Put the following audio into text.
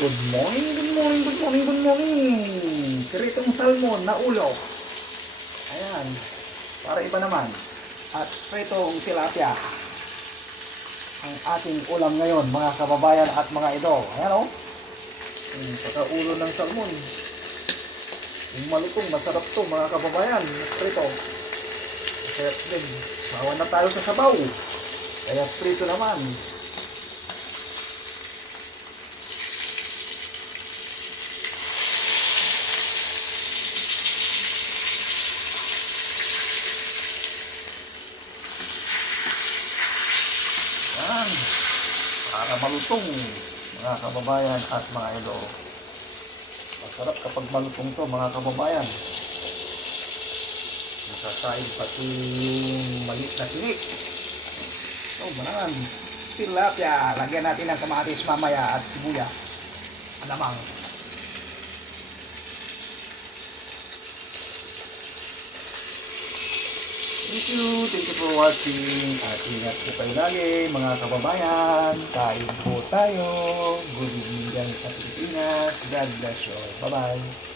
Good morning, good morning, good morning, good morning. Piritong salmon na ulo. Ayan. Para iba naman. At pritong tilapia. Ang ating ulam ngayon, mga kababayan at mga idol. Ayan o. Pagka-ulo ng salmon. Yung malutong, masarap to mga kababayan. Prito. Masarap din. Bawa na tayo sa sabaw. Kaya prito naman. Ayan. Para malutong mga kababayan at mga idol. Masarap kapag malutong to mga kababayan. Nakakain pati yung maliit na tinik. So, manangan. Tilapia. Lagyan natin ng kamatis mamaya at sibuyas. Alamang. Thank you for watching. At ingat po kayo lagi mga kababayan. Kain po tayo. Good evening dyan sa Pilipinas. God bless you. Bye-bye.